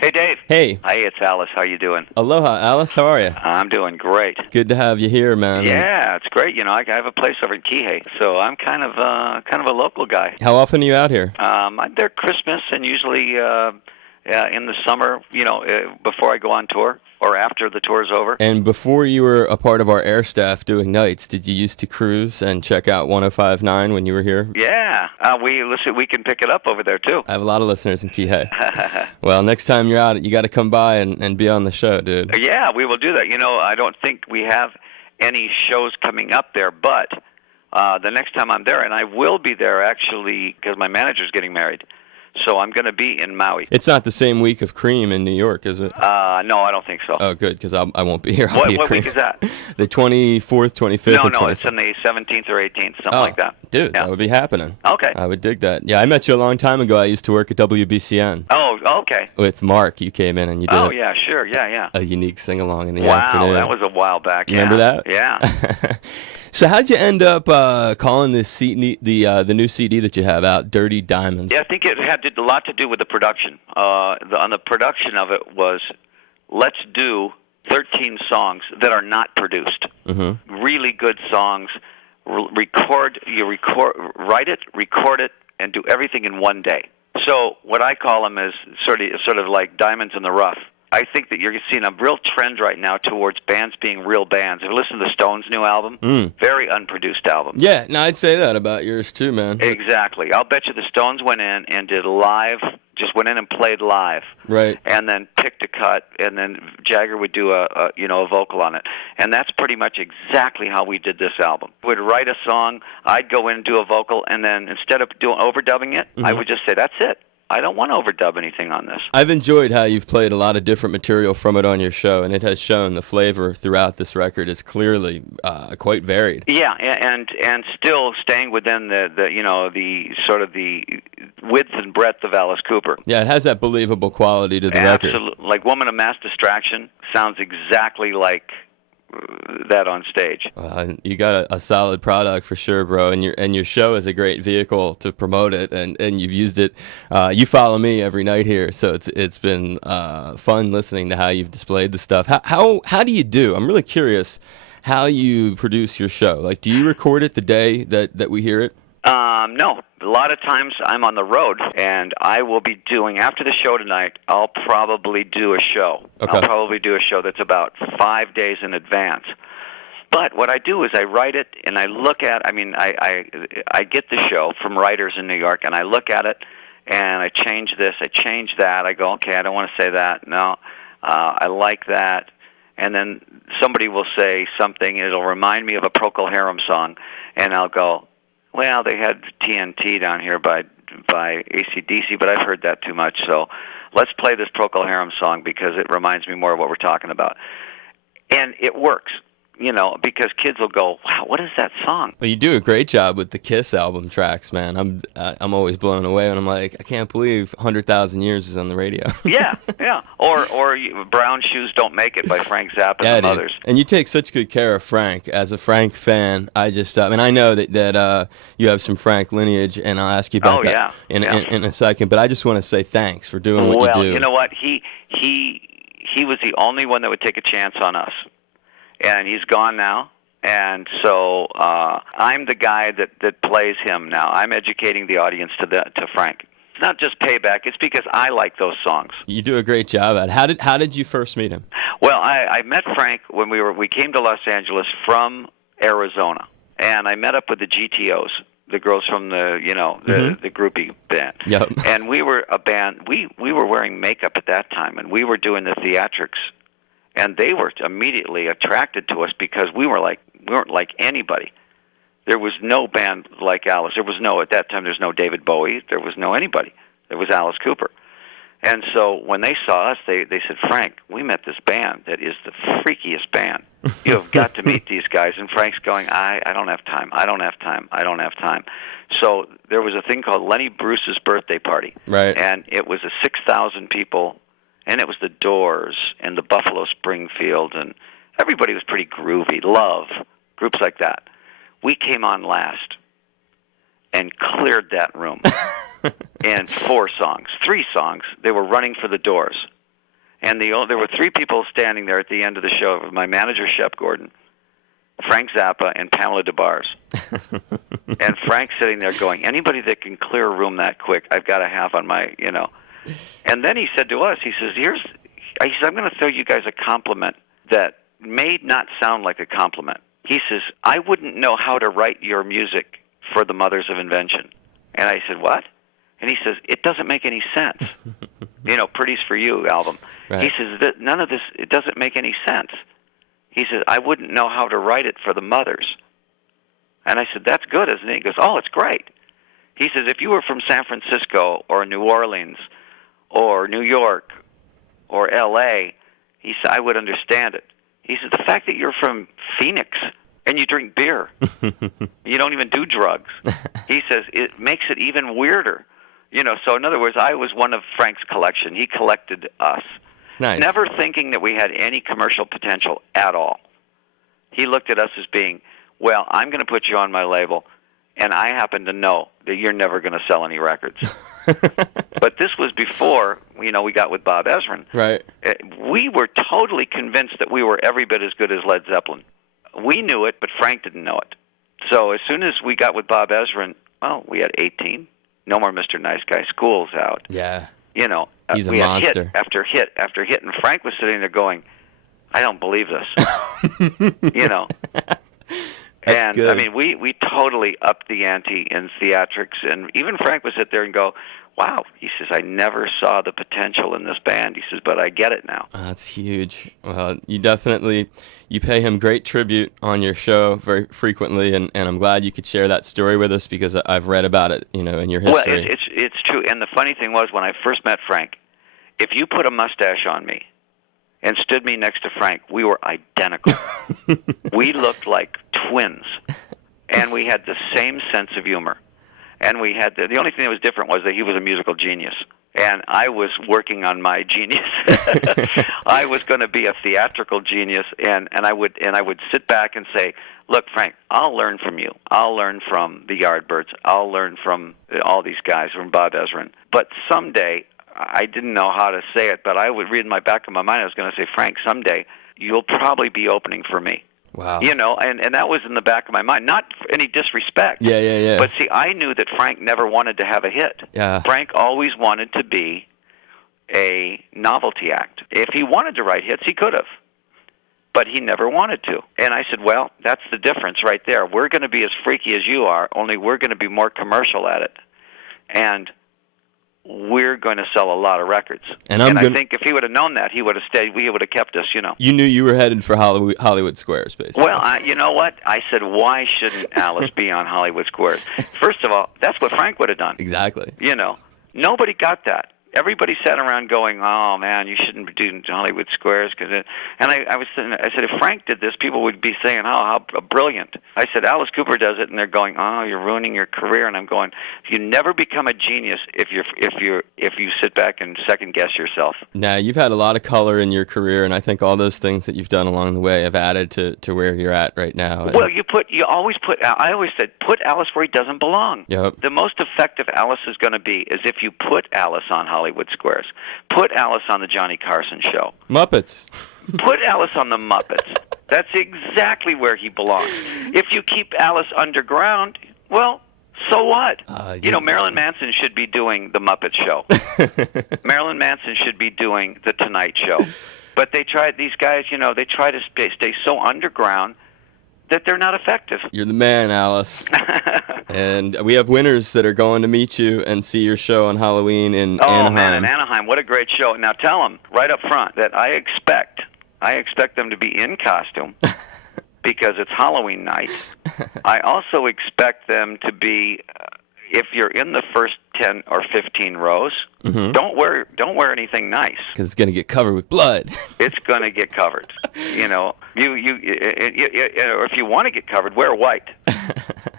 Hey, Dave. Hey. Hi, it's Alice. How you doing? Aloha, Alice. How are you? I'm doing great. Good to have you here, man. Yeah, it's great. You know, I have a place over in Kihei, so I'm kind of a local guy. How often are you out here? I'm there Christmas and usually in the summer, before I go on tour or after the tour's over. And before you were a part of our air staff doing nights, did you used to cruise and check out 105.9 when you were here? Yeah, we can pick it up over there too. I have a lot of listeners in Kihei. Well, next time you're out, you got to come by and be on the show, dude. Yeah, we will do that. You know, I don't think we have any shows coming up there, but the next time I'm there, and I will be there actually because my manager's getting married. So I'm going to be in Maui. It's not the same week of Cream in New York, is it? No, I don't think so. Oh, good, because I won't be here. What week is that? The 24th, 25th, No, or 26th. It's on the 17th or 18th, something like that. Dude, yeah. That would be happening. Okay. I would dig that. Yeah, I met you a long time ago. I used to work at WBCN. Oh, okay. With Mark, you came in and you did yeah, sure, yeah. a unique sing-along in the wow, afternoon. Wow, that was a while back. Remember that? Yeah. So how'd you end up calling this the new CD that you have out, Dirty Diamonds? Yeah, I think it had a lot to do with the production. On the production of it was, let's do 13 songs that are not produced. Mm-hmm. Really good songs. Write it, record it, and do everything in one day. So what I call them is sort of like diamonds in the rough. I think that you're seeing a real trend right now towards bands being real bands. Have you listened to the Stones' new album? Very unproduced album. Yeah, no, I'd say that about yours too, man. Exactly. I'll bet you the Stones went in and did live, just went in and played live. Right. And then picked a cut, and then Jagger would do a vocal on it. And that's pretty much exactly how we did this album. We'd write a song, I'd go in and do a vocal, and then instead of overdubbing it, I would just say, that's it. I don't want to overdub anything on this. I've enjoyed how you've played a lot of different material from it on your show, and it has shown the flavor throughout this record is clearly quite varied. Yeah, and still staying within the sort of the width and breadth of Alice Cooper. Yeah, it has that believable quality to the record. Absolutely. Like Woman of Mass Distraction sounds exactly like that on stage. You got a solid product for sure, bro, and your show is a great vehicle to promote it, and you've used it. You follow me every night here, so it's been fun listening to how you've displayed the stuff. How do you do? I'm really curious how you produce your show. Like, do you record it the day that we hear it? No. A lot of times I'm on the road, and I will be doing, after the show tonight, I'll probably do a show. Okay. I'll probably do a show that's about 5 days in advance. But what I do is I write it, and I look at, I get the show from writers in New York, and I look at it, and I change this, I change that. I go, okay, I don't want to say that. No, I like that. And then somebody will say something, it'll remind me of a Procol Harum song, and I'll go, well, they had TNT down here by AC/DC, but I've heard that too much, so let's play this Procol Harum song because it reminds me more of what we're talking about. And it works, because kids will go, wow, what is that song? Well, you do a great job with the Kiss album tracks, man. I'm always blown away when I'm like, I can't believe 100,000 Years is on the radio. Yeah. Or Brown Shoes Don't Make It by Frank Zappa and others. And you take such good care of Frank. As a Frank fan, I know that you have some Frank lineage, and I'll ask you about that in a second. But I just want to say thanks for doing what you do. Well, you know what? He was the only one that would take a chance on us. And he's gone now, and so I'm the guy that plays him now. I'm educating the audience to Frank. It's not just payback; it's because I like those songs. You do a great job at it. How did you first meet him? Well, I met Frank when we came to Los Angeles from Arizona, and I met up with the GTOs, the girls from the groupie band. Yep. And we were a band. We were wearing makeup at that time, and we were doing the theatrics. And they were immediately attracted to us because we weren't like anybody. There was no band like Alice. At that time, there's no David Bowie. There was no anybody. There was Alice Cooper. And so when they saw us, they said, Frank, we met this band that is the freakiest band. You have got to meet these guys. And Frank's going, I don't have time. I don't have time. So there was a thing called Lenny Bruce's birthday party. Right. And it was a 6,000 people. And it was the Doors and the Buffalo Springfield, and everybody was pretty groovy. Love, groups like that. We came on last and cleared that room. And 3 songs. They were running for the Doors. And there were 3 people standing there at the end of the show: my manager, Shep Gordon, Frank Zappa, and Pamela DeBars. And Frank's sitting there going, anybody that can clear a room that quick, I've got to have on my, And then he said to us, he says, I'm going to throw you guys a compliment that may not sound like a compliment. He says, I wouldn't know how to write your music for the Mothers of Invention. And I said, what? And he says, it doesn't make any sense. Pretty's for You album. Right. He says, none of this, it doesn't make any sense. He says, I wouldn't know how to write it for the Mothers. And I said, that's good, isn't it? He goes, oh, it's great. He says, if you were from San Francisco or New Orleans or New York or L.A., he said, I would understand it. He said, the fact that you're from Phoenix and you drink beer, you don't even do drugs, he says, it makes it even weirder. So in other words, I was one of Frank's collection. He collected us. Nice. Never thinking that we had any commercial potential at all. He looked at us as being, well, I'm going to put you on my label, and I happen to know that you're never going to sell any records. But this was before, we got with Bob Ezrin. Right. We were totally convinced that we were every bit as good as Led Zeppelin. We knew it, but Frank didn't know it. So as soon as we got with Bob Ezrin, we had 18. No More Mr. Nice Guy. School's out. Yeah. He's a we monster. Had hit after hit after hit, and Frank was sitting there going, I don't believe this. That's good. I mean, we totally upped the ante in theatrics, and even Frank would sit there and go, wow. He says, I never saw the potential in this band. He says, but I get it now. That's huge. Well, you pay him great tribute on your show very frequently, and I'm glad you could share that story with us because I've read about it, in your history. Well, it's true. And the funny thing was, when I first met Frank, if you put a mustache on me and stood me next to Frank, we were identical. We looked like twins, and we had the same sense of humor. And we had the only thing that was different was that he was a musical genius, and I was working on my genius. I was going to be a theatrical genius, and I would sit back and say, look, Frank, I'll learn from you. I'll learn from the Yardbirds. I'll learn from all these guys, from Bob Ezrin. But someday, I didn't know how to say it, but I would read in my back of my mind, I was going to say, Frank, someday you'll probably be opening for me. Wow. And that was in the back of my mind. Not any disrespect. Yeah. But see, I knew that Frank never wanted to have a hit. Yeah. Frank always wanted to be a novelty act. If he wanted to write hits, he could have. But he never wanted to. And I said, well, that's the difference right there. We're going to be as freaky as you are, only we're going to be more commercial at it. And we're going to sell a lot of records. And I think if he would have known that, he would have stayed. He would have kept us, You knew you were headed for Hollywood Squares, basically. Well, you know what? I said, why shouldn't Alice be on Hollywood Squares? First of all, that's what Frank would have done. Exactly. Nobody got that. Everybody sat around going, "Oh man, you shouldn't be doing Hollywood Squares." And I said, if Frank did this, people would be saying, "Oh, how brilliant!" I said, Alice Cooper does it, and they're going, "Oh, you're ruining your career." And I'm going, "You never become a genius if you sit back and second guess yourself." Now, you've had a lot of color in your career, and I think all those things that you've done along the way have added to where you're at right now. Well, I always said, put Alice where he doesn't belong. Yep. The most effective Alice is going to be is if you put Alice on Hollywood Squares. Put Alice on the Johnny Carson show. Muppets. Put Alice on the Muppets. That's exactly where he belongs. If you keep Alice underground, well, so what? Marilyn Manson should be doing the Muppet Show. Marilyn Manson should be doing the Tonight Show. But these guys, they try to stay so underground that they're not effective. You're the man, Alice. And we have winners that are going to meet you and see your show on Halloween in Anaheim. Oh, man, in Anaheim. What a great show. Now tell them right up front that I expect them to be in costume because it's Halloween night. I also expect them to be, if you're in the first 10 or 15 rows, don't wear anything nice. Because it's going to get covered with blood. It's going to get covered. Or if you want to get covered, wear white.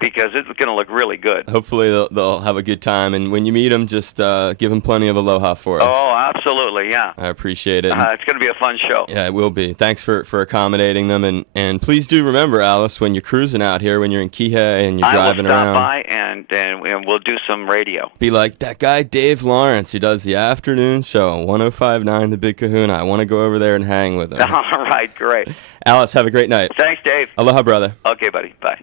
Because it's going to look really good. Hopefully they'll have a good time, and when you meet them, just give them plenty of aloha for us. Oh, absolutely, yeah. I appreciate it. It's going to be a fun show. Yeah, it will be. Thanks for accommodating them, and please do remember, Alice, when you're cruising out here, when you're in Kihei and you're driving around. I will stop by and we'll do some radio. Be like, that guy Dave Lawrence, Lawrence, who does the afternoon show on 105.9 The Big Kahuna. I want to go over there and hang with him. All right, great. Alice, have a great night. Thanks, Dave. Aloha, brother. Okay, buddy. Bye.